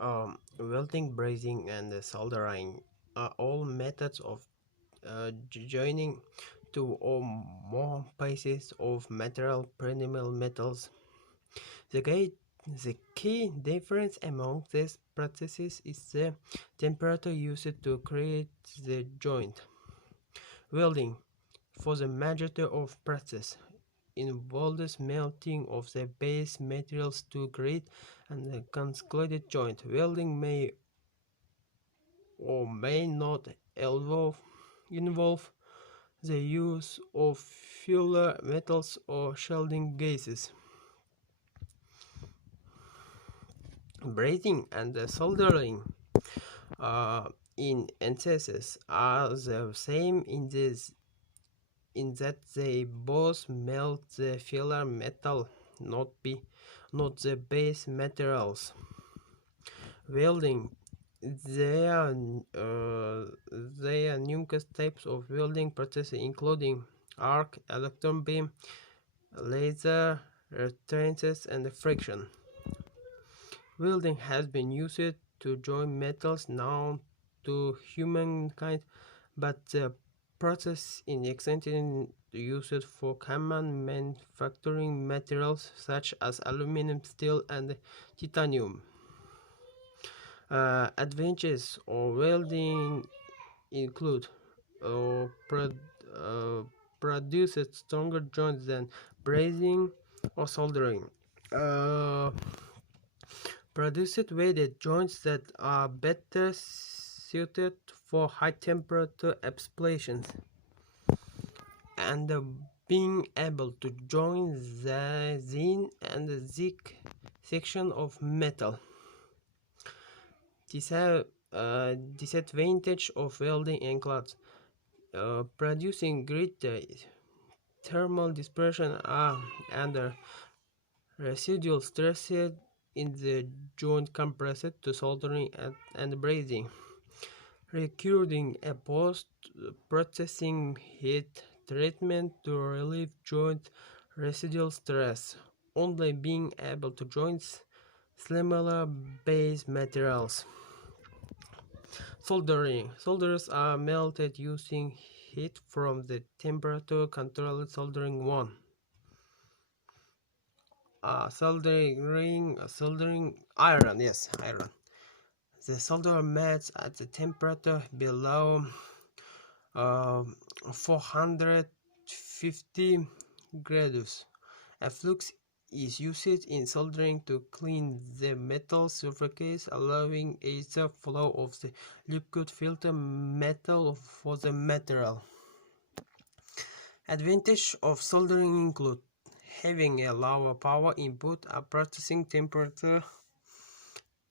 Welding, brazing, and soldering are all methods of joining two or more pieces of material, primary metals. The key, the key difference among these processes is the temperature used to create the joint. Welding, for the majority of process, involves melting of the base materials to create a consolidated joint. Welding may or may not involve the use of filler metals or shielding gases. Brazing and soldering uh, in antithesis are the same in that they both melt the filler metal, not the base materials. Welding. There are numerous types of welding processes, including arc, electron beam, laser, retraces, and friction. Welding has been used to join metals known to humankind, but the process is extended used for common manufacturing materials such as aluminum, steel, and titanium. Advantages of welding include uh, pro- uh, produces stronger joints than brazing or soldering. Uh, Produced weighted joints that are better suited for high temperature applications, and being able to join the thin and thick section of metal. Disadvantage of welding includes producing greater thermal dispersion and residual stress in the joint compressed to soldering and brazing, requiring a post-processing heat treatment to relieve joint residual stress, only being able to join similar base materials. Soldering. Solders are melted using heat from the temperature-controlled soldering one. Soldering iron. Yes, iron. The solder melts at the temperature below 450 grados. A flux is used in soldering to clean the metal surface, allowing easier flow of the liquid filter metal for the material. Advantage of soldering include having a lower power input, a processing temperature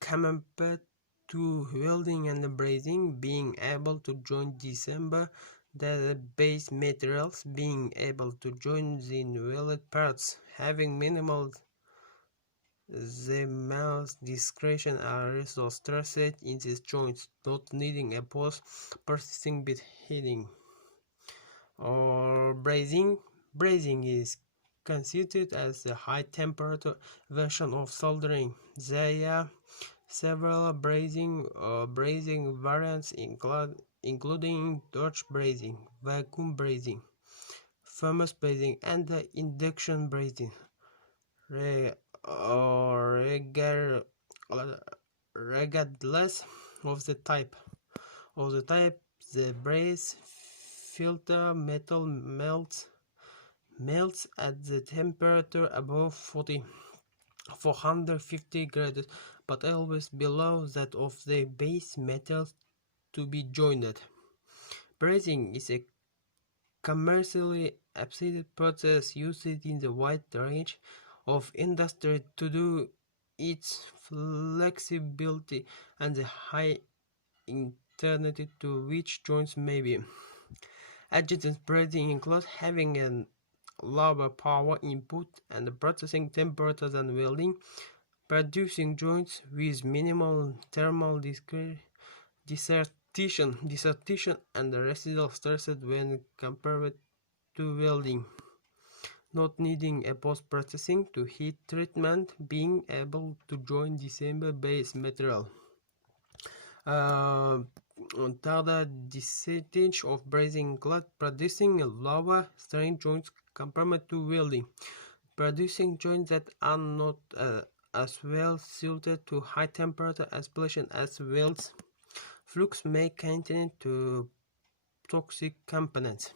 compared to welding and brazing, being able to join disassemble the base materials, being able to join the welded parts, having minimal the most discretion are resource stressed in these joints, not needing a post-processing bit heating. Or brazing. Brazing is considered as a high temperature version of soldering. There are several brazing variants including torch brazing, vacuum brazing, furnace brazing, and induction brazing. Regardless of the type, the braze filter metal melts at the temperature above 450 grados, but always below that of the base metals to be joined. Brazing is a commercially accepted process used in the wide range of industry to do its flexibility and the high intensity to which joints may be. Adjacent brazing includes having a lower power input and processing temperature than welding, producing joints with minimal thermal dissertation and residual stress when compared to welding. not needing a post-processing to heat treatment, being able to join December base material. Uh, Another disadvantage of brazing clad producing lower strength joints compared to welding. Producing joints that are not as well suited to high temperature application as welds. Flux may contain to toxic components.